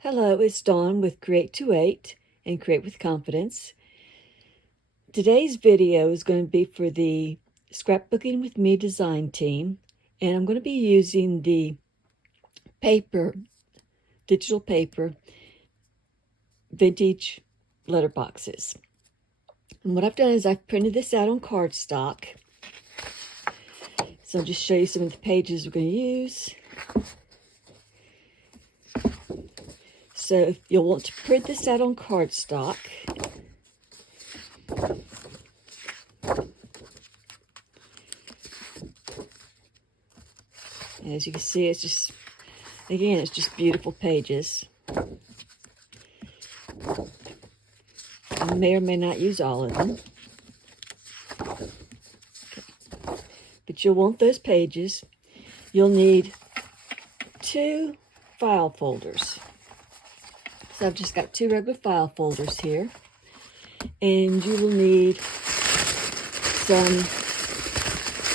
Hello, it's Dawn with Create to 8 and Create with Confidence. Today's video is going to be for the Scrapbooking with Me design team, and I'm going to be using the digital paper, vintage letterboxes. And what I've done is I've printed this out on cardstock. So I'll just show you some of the pages we're going to use. So you'll want to print this out on cardstock. And as you can see, it's just beautiful pages. I may or may not use all of them. Okay. But you'll want those pages. You'll need 2 file folders. So I've just got 2 regular file folders here. And you will need some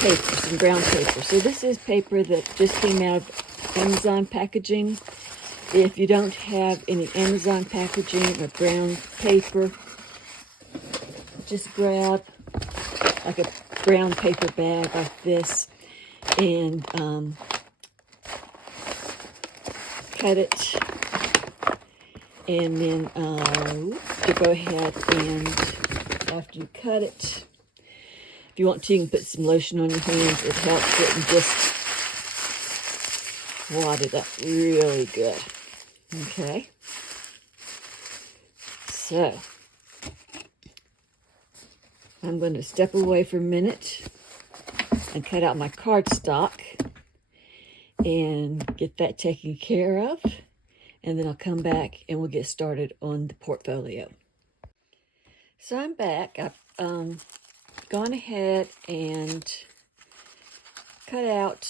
paper, some brown paper. So this is paper that just came out of Amazon packaging. If you don't have any Amazon packaging or brown paper, just grab like a brown paper bag like this and cut it. And then you go ahead and after you cut it, if you want to, you can put some lotion on your hands. It helps it and just wad it up really good. Okay. So, I'm going to step away for a minute and cut out my cardstock and get that taken care of. And then I'll come back and we'll get started on the portfolio. So I'm back. I've gone ahead and cut out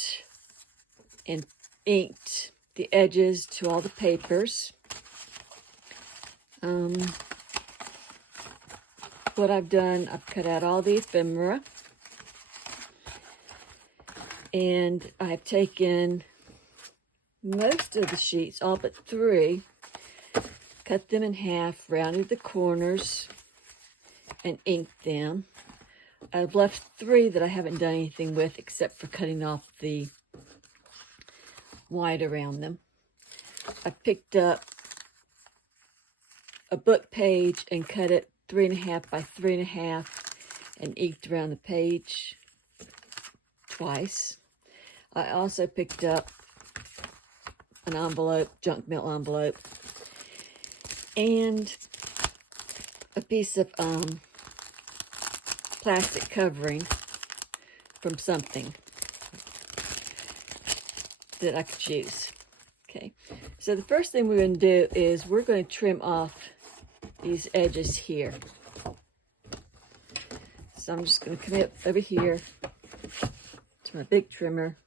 and inked the edges to all the papers. What I've done, I've cut out all the ephemera. And I've taken most of the sheets, all but 3, cut them in half, rounded the corners, and inked them. I've left 3 that I haven't done anything with except for cutting off the white around them. I picked up a book page and cut it 3.5 by 3.5 and inked around the page twice. I also picked up an envelope, junk mail envelope, and a piece of plastic covering from something that I could use. Okay, so the first thing we're going to do is we're going to trim off these edges here. So I'm just going to come up over here to my big trimmer.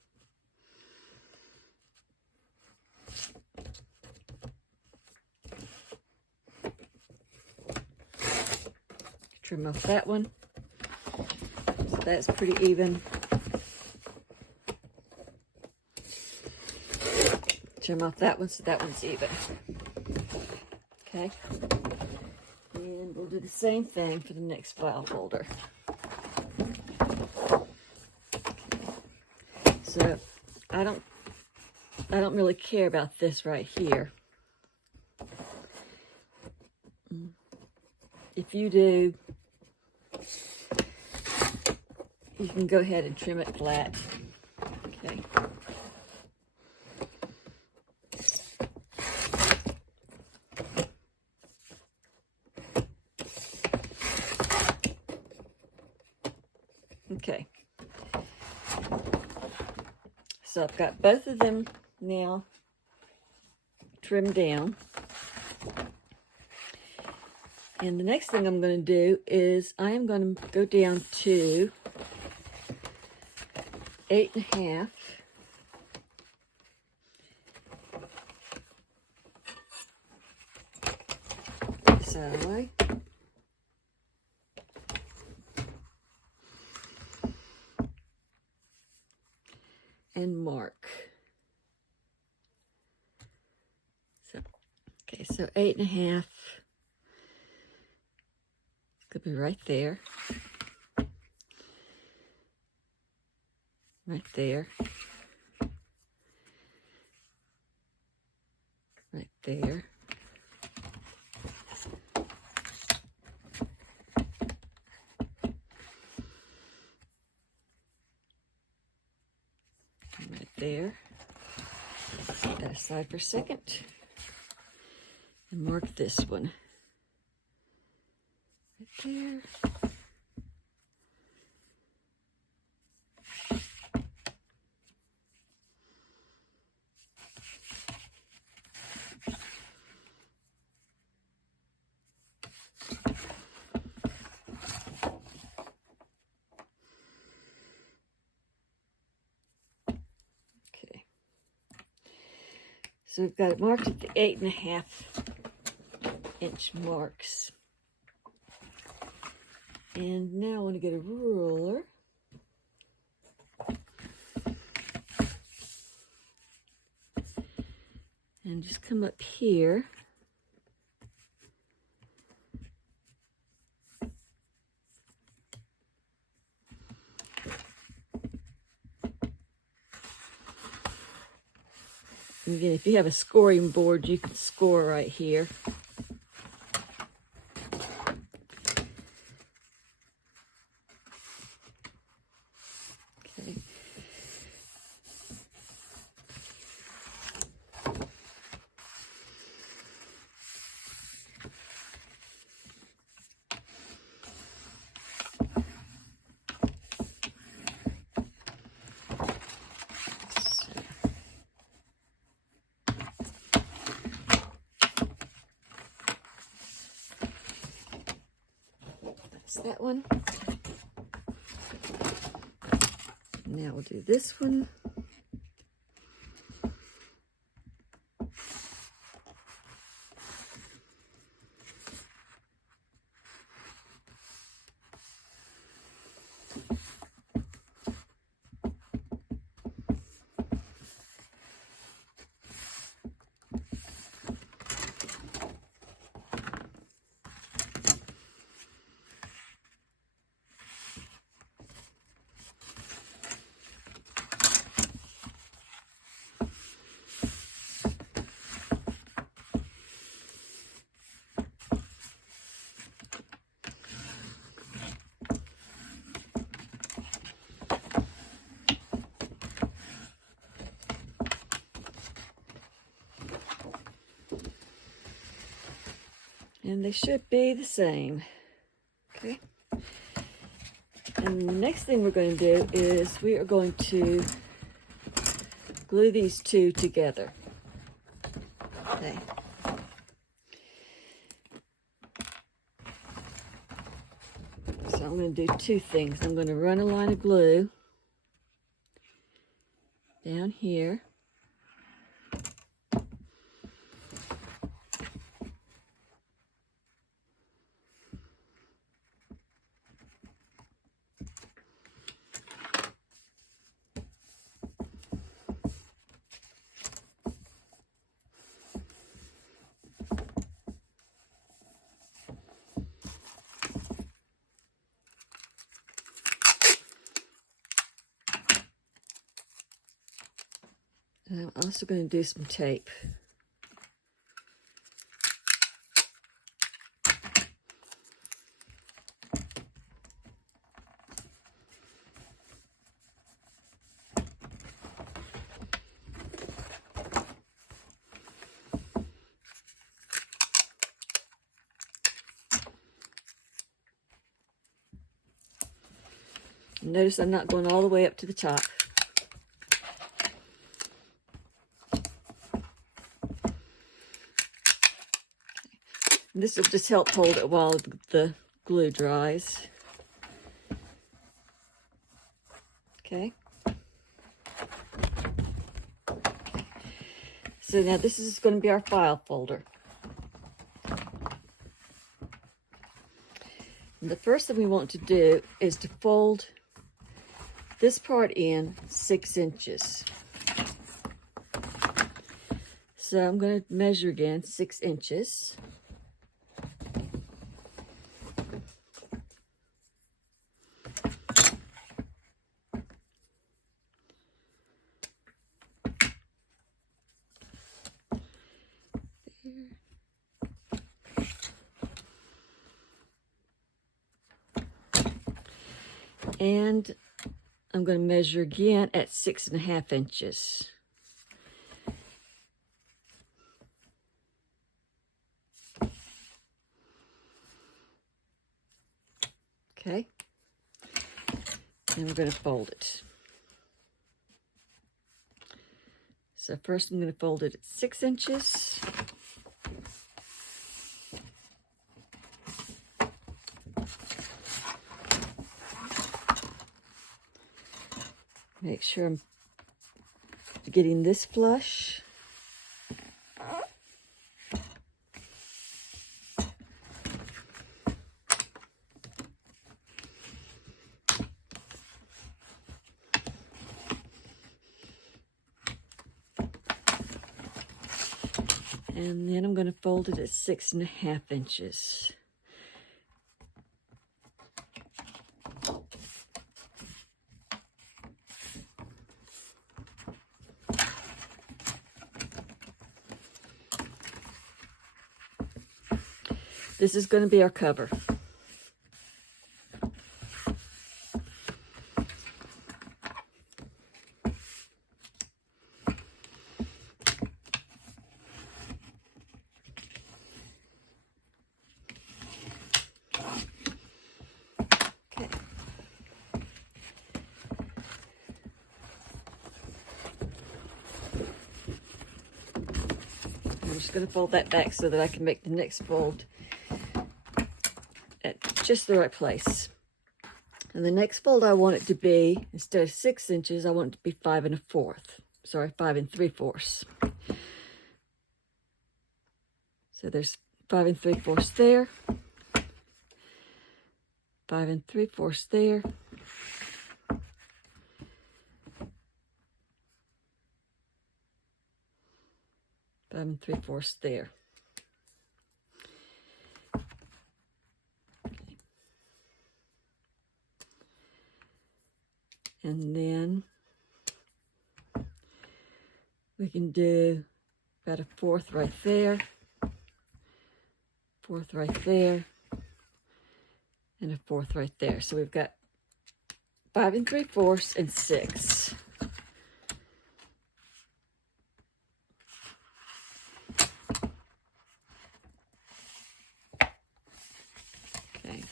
Trim off that one, so that's pretty even. Trim off that one, so that one's even. Okay, and we'll do the same thing for the next file folder. Okay. So I don't really care about this right here. If you do, you can go ahead and trim it flat. Okay. Okay. So I've got both of them now trimmed down. And the next thing I'm going to do is I am going to go down to 8.5. This out of the way. And mark. So Okay, so 8.5. It's gonna be right there. Right there. Right there. Right there. Put that aside for a second. And mark this one. Right there. Okay. So we've got it marked at the 8.5 inch marks. And now I want to get a ruler. And just come up here. And again, if you have a scoring board, you can score right here. Okay. That one. Now we'll do this one. And they should be the same. Okay. And the next thing we're going to do is we are going to glue these two together. Okay. So I'm going to do two things. I'm going to run a line of glue down here. And I'm also going to do some tape. Notice I'm not going all the way up to the top. And this will just help hold it while the glue dries. Okay. So now this is going to be our file folder. And the first thing we want to do is to fold this part in 6 inches. So I'm going to measure again 6 inches. And I'm going to measure again at 6.5 inches. Okay. And we're going to fold it. So first I'm going to fold it at 6 inches. Make sure I'm getting this flush. And then I'm going to fold it at 6.5 inches. This is going to be our cover. Okay. I'm just going to fold that back so that I can make the next fold at just the right place. And the next fold I want it to be, instead of 6 inches, I want it to be 5 1/4. Sorry, 5 3/4. So there's 5 3/4 there, 5 3/4 there, 5 3/4 there. And then we can do about 1/4 right there, 1/4 right there, and 1/4 right there. So we've got 5 3/4 and 6. Okay.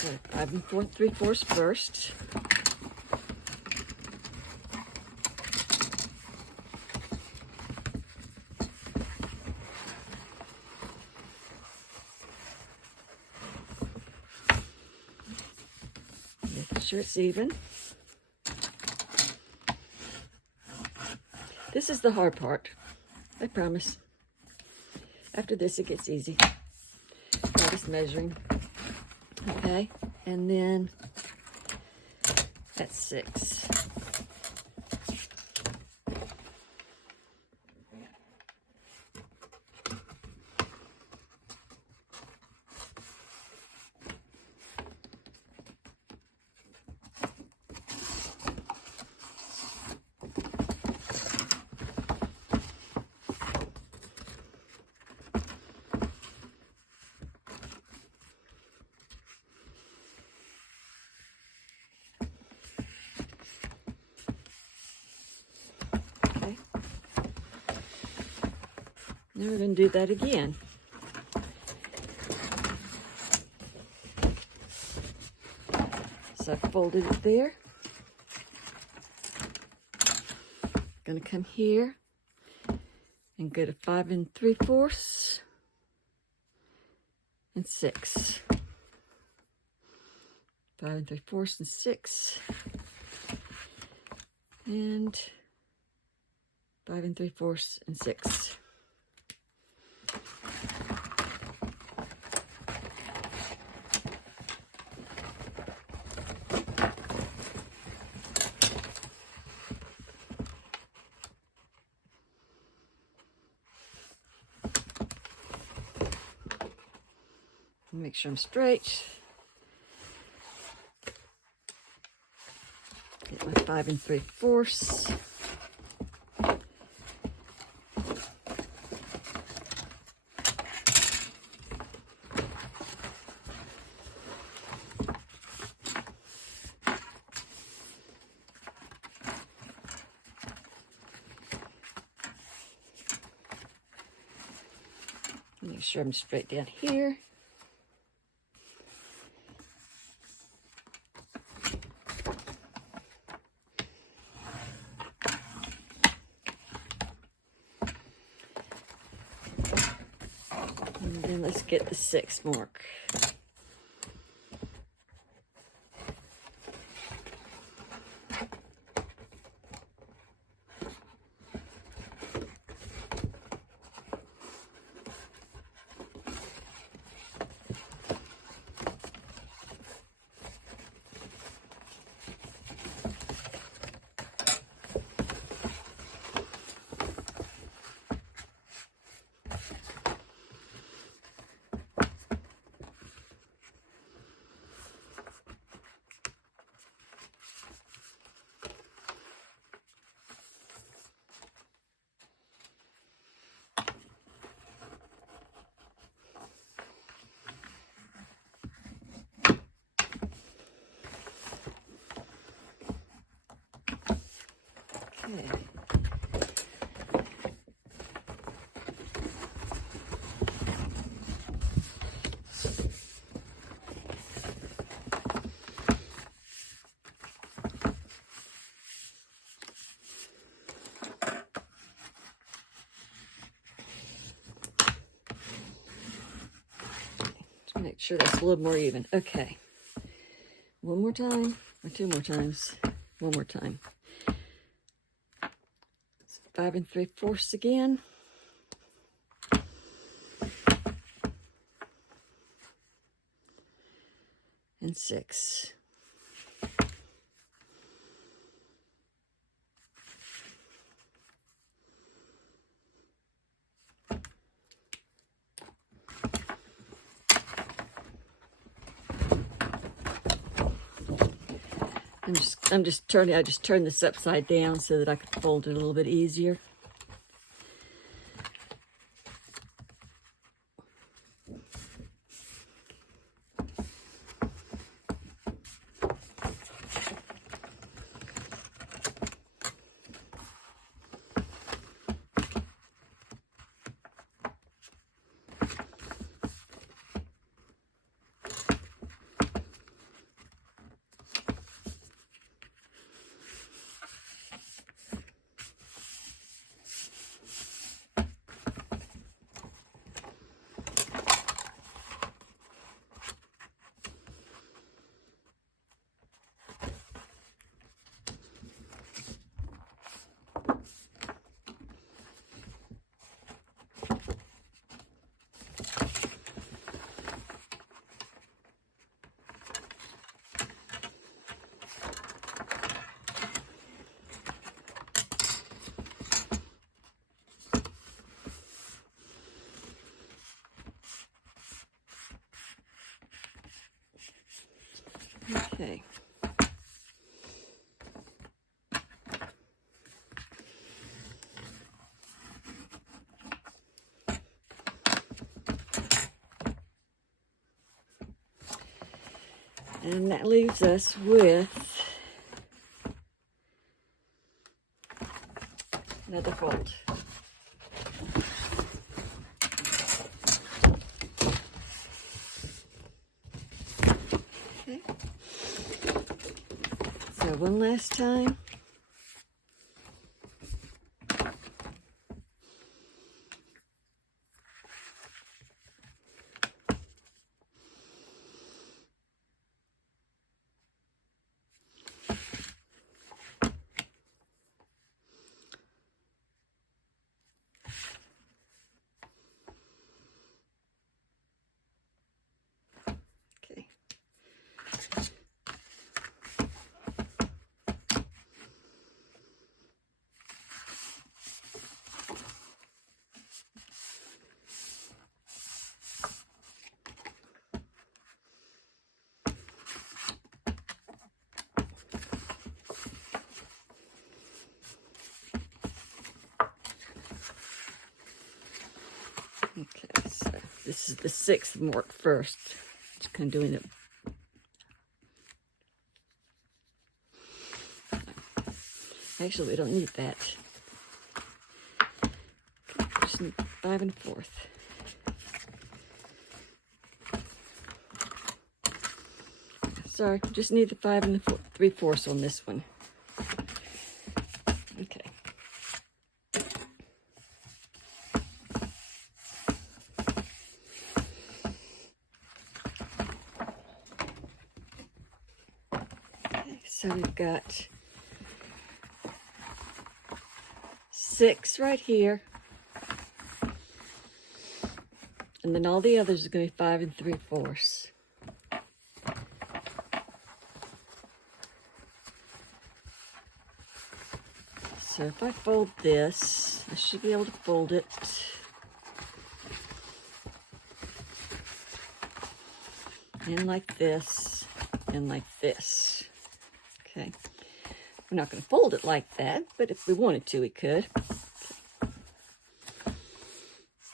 So 5 3/4 first. Making sure it's even. This is the hard part, I promise. After this, it gets easy. I'm just measuring. Okay, and then that's 6. Now we're going to do that again. So I folded it there. Going to come here and go to 5 3/4 and 6. 5 3/4 and 6. And 5 3/4 and 6. Make sure I'm straight. Get my 5 3/4. Make sure I'm straight down here. And then let's get the 6 mark. Okay. Make sure that's a little more even. Okay. One more time, or 2 more times. One more time. 5 3/4 again. And 6. I just turned this upside down so that I could fold it a little bit easier. Okay. And that leaves us with another fold. Okay. So one last time. Okay, so this is the 6th mark first. Just kind of doing it. Actually, we don't need that. Okay, just need 5 1/4. Sorry, just need the 5 3/4 on this one. Okay. So we've got 6 right here. And then all the others are going to be 5 3/4. So if I fold this, I should be able to fold it. And like this, and like this. Okay. We're not going to fold it like that, but if we wanted to, we could. Okay.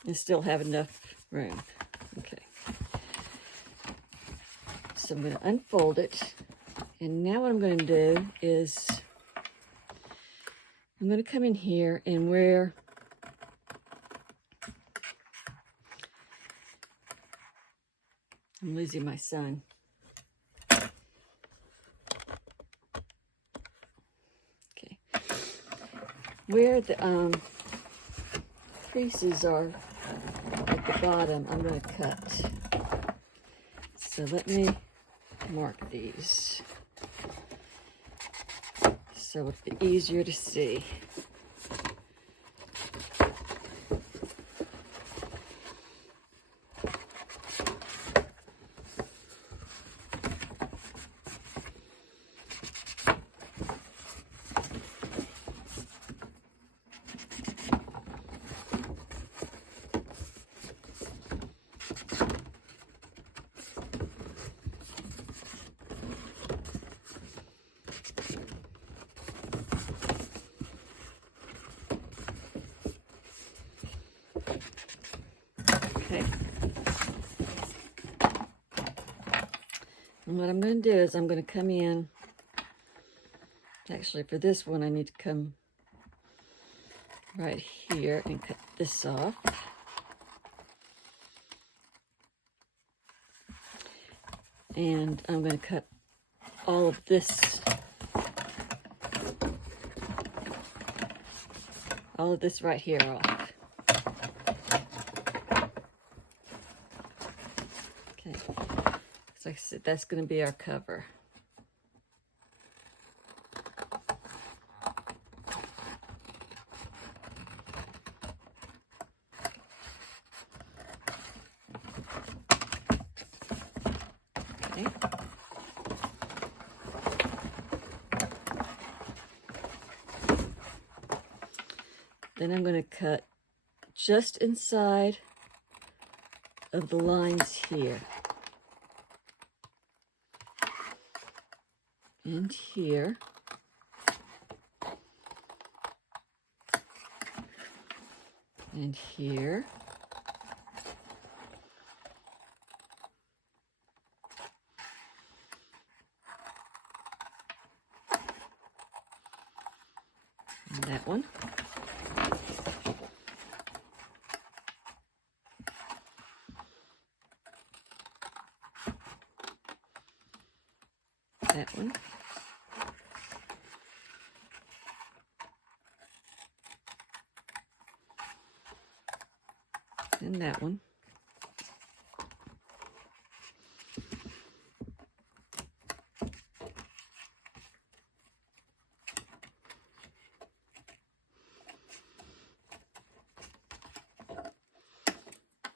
And still have enough room. Okay. So I'm going to unfold it. And now what I'm going to do is I'm going to come in here and where I'm losing my son. Okay. Where the creases are at the bottom, I'm going to cut. So let me mark these so it'll be easier to see. Okay. And what I'm going to do is I'm going to come in. Actually, for this one, I need to come right here and cut this off. And I'm going to cut all of this right here off. Okay, so like I said, that's going to be our cover. Okay. Then I'm going to cut just inside of the lines here. And here. And here. And that one. That one. And that one.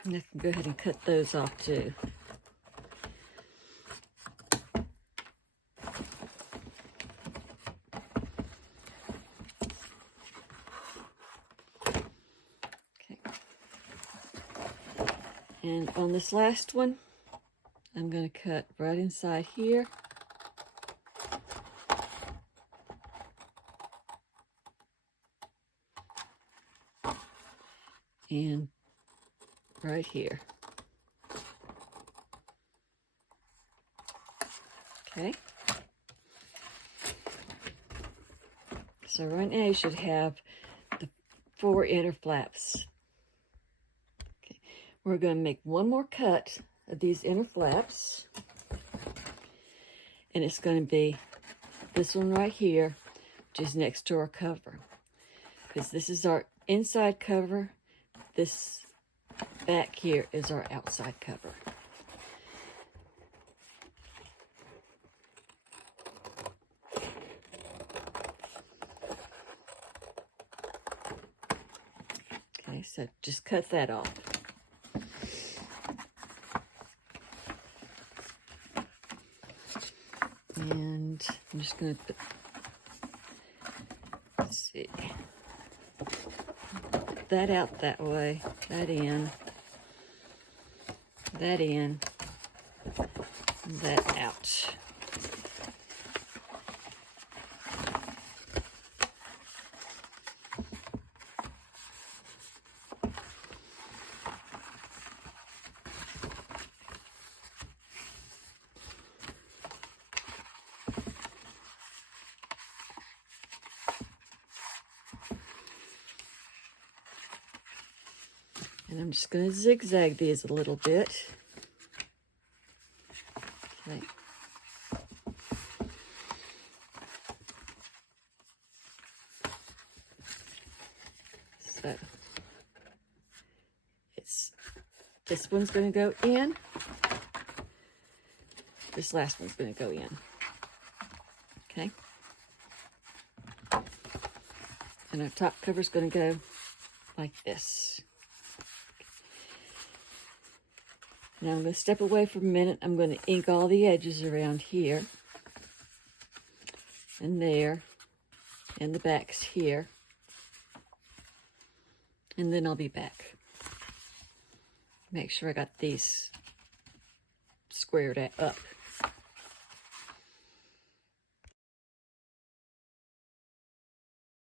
And I can go ahead and cut those off too. And on this last one, I'm going to cut right inside here. And right here. Okay. So right now you should have the 4 inner flaps. Okay. We're going to make one more cut of these inner flaps. And it's going to be this one right here, which is next to our cover. Because this is our inside cover. This back here is our outside cover. Okay, so just cut that off. And I'm just going to put, let's see, that out that way, that in, that out. And I'm just going to zigzag these a little bit. Okay. So this one's going to go in. This last one's going to go in. Okay. And our top cover's going to go like this. Now I'm going to step away for a minute. I'm going to ink all the edges around here and there and the backs here. And then I'll be back. Make sure I got these squared up.